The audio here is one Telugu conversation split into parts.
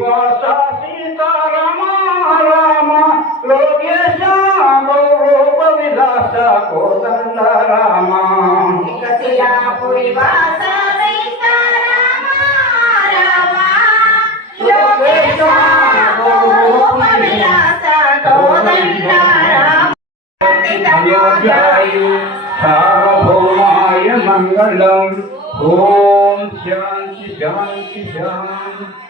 ఏకశిలాపురి వాస సీతారామ రామ లోకేశ గౌరవ విలాస కోదండ రామ శిలాపురి వాస సీతారామ రామ లోకేశ గోప విలాస కోదండ రామ అయోధ్యాయ సార్వభౌమాయ మంగళం. ఓం శాంతి శాంతి శాంతి.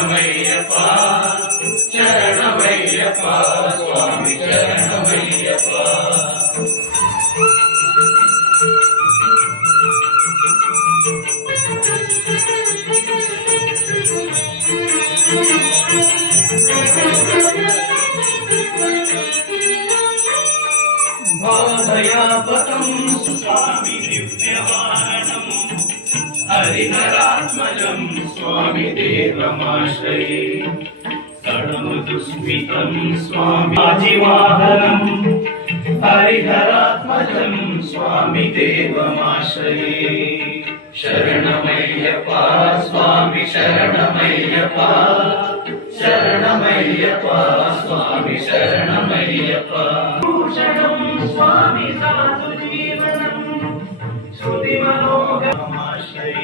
శరణమయ్యప్ప స్వామి శరణమయ్యప్ప బాధయాపకం స్వామి దివ్యవారణం హరిహరాత్మజం స్వామి దేవమాశ్రయే. परमदुष्मितं स्वामी आजीवाहनं हरिहरात्मजं स्वामि देवमाश्रये। शरणमय्यपा स्वामि, शरणमय्यपा शरणमय्यपा स्वामि, शरणमय्यपा। भूषणं स्वामि साधुजीवनं श्रुतिमनोगमाश्रये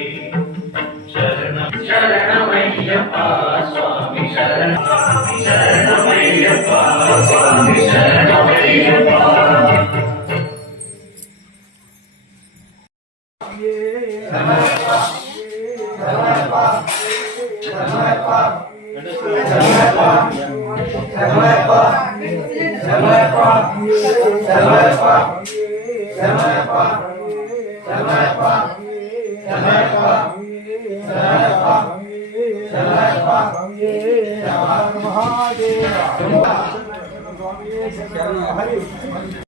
Yeah. మహాదేవ